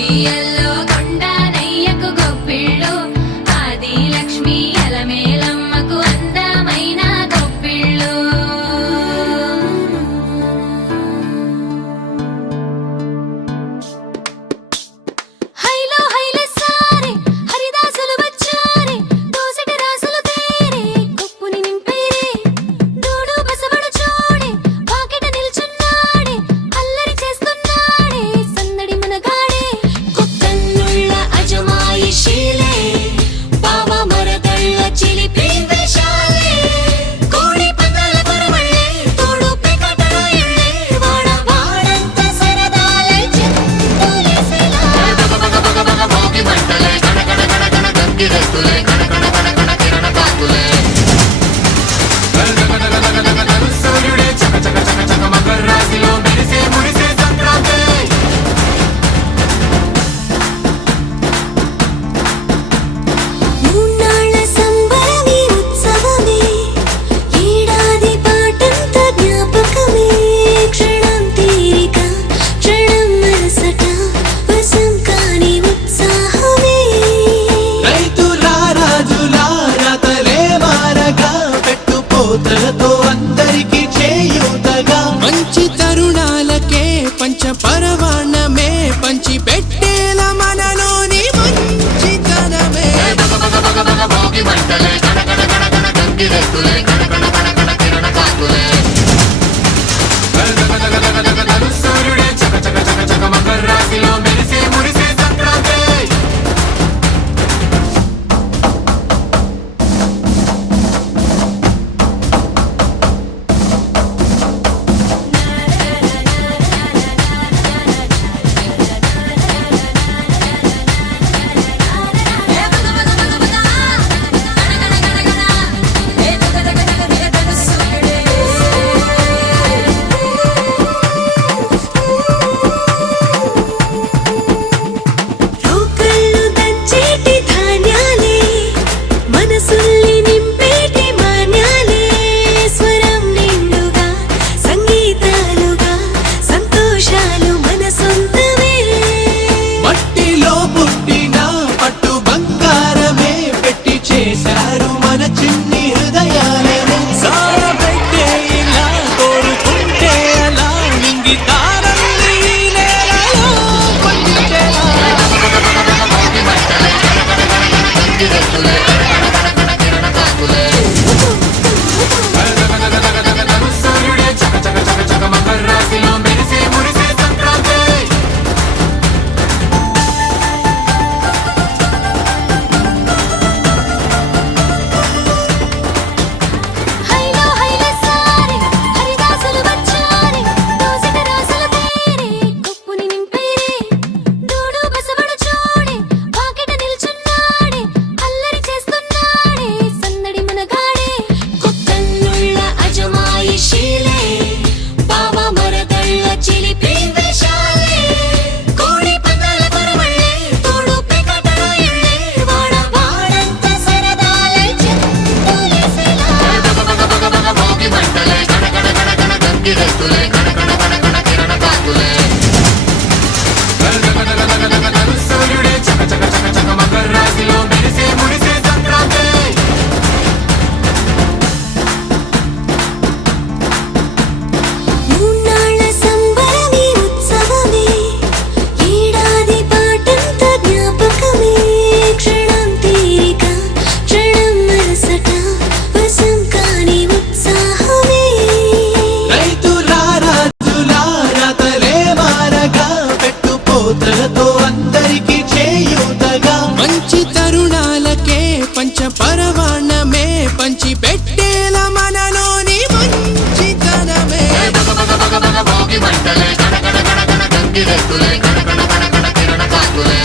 ఉయ్యల్లో కొండనయ్యకు గొప్పిళ్ళు ఆది లక్ష్మి అలమేలమ్మకు అందమైన గొప్పిళ్ళు. హైలో హైల సారే హరిదాసులు వచ్చారే దోసటి రాసులు తేరే కొప్పుని నింపేరే దూడు బసవడు చూడే పాకెట నిల్చున్నాడే అల్లరి చేస్తున్నాడే సందడి మనగాడే కొత్తన్నుళ్ళ అజమాయిషీలే బావ మరదళ్ళ చిలిపి వేషాలే కోడి పందాల పరమళ్ళే తోడు పెకటరాయళ్ళే వాడ వాడంత సరదాలై చెందులేసేలా భోగి మంటలే కణ కణ కణ కణ గంగిరెద్దులే కణ కణ కణ కణ కిరణ కాకులే సూర్యుడే చక చక చక చక మకర రాశిలో మెరిసే మురిసే సంక్రాంతి. మూన్నాళ్ళ సంబరమే ఉత్సవమే ఏడాది పాటంత జ్ఞాపకమే క్షణం తీరిక క్షణం మనసట వశం కాని ఉత్సాహమే. రైతుల రాజుల రాతలే మారగా పెట్టుపోతలతో అందరికి చేయూతగా మంచి తరుణాలకే పంచ పరవాణమే పంచి పెట్టేల మనలోని మంచితనమే. భోగి మంటలే కణ కణ కణ కణ గంగిరెద్దులే కణ కణ కణ కణ కిరణ కాకులే సూర్యుడే చక చక చక చక మకర రాశిలో మెరిసే మురిసే సంక్రాంతి. రోకళ్ళు దంచేటి ధాన్యాలే మనసుల్ని నింపేటి మాన్యాలే స్వరం నిండుగా సంగీతాలుగా సంతోషాలు మన సొంతమే. మట్టిలో పుట్టిన పట్టు బంగారమే పెట్టి చేశారు మన చిన్ని హృదయాలను సారబెట్టే ఇలా కోరుకుంటే అలా నింగి తారల్ని ఈ నేలలో పండించేలా. భోగి మంటలే కణ కణ కణ కణ గంగిరెద్దులే కణ కణ కణ కణ కిరణ కాకులే సూర్యుడే చక చక చక చక మకర రాశిలో మెరిసే మురిసే సంక్రాంతి. హైలో హైల సారే హరిదాసులు వచ్చారే దోసటి రాసులు తేరే కొప్పుని నింపేరే దూడు బసవడు చూడే పాకెట నిల్చున్నాడే అల్లరి చేస్తున్నాడే సందడి మనగాడే కొత్తన్నుళ్ళ అజమాయిషీలే బావ మరదళ్ళ చిలిపి వేషాలే కోడి పందాల పరమళ్ళే తోడు పెకటరాయళ్ళే వాడ వాడంత సరదాలై చెందులేసేలా భోగి మంటలే కణ కణ కణ కణ గంగిరెద్దులే కణ కణ కణ కణ కిరణ కాకులే సూర్యుడే చక చక చక చక మకర రాశిలో మెరిసే మురిసే సంక్రాంతి. మూన్నాళ్ళ సంబరమే ఉత్సవమే ఏడాది పాటంత జ్ఞాపకమే క్షణం తీరిక క్షణం మనసట వశం కాని ఉత్సాహమే. రైతుల రాజుల రాతలే మారగా పెట్టుపోతలతో అందరికి చేయూతగా మంచి తరుణాలకే పంచ పరవాణమే పంచి పెట్టేల మనలోని మంచితనమే. భోగి మంటలే కణ కణ కణ కణ గంగిరెద్దులే కణ కణ కణ కణ కిరణ కాకులే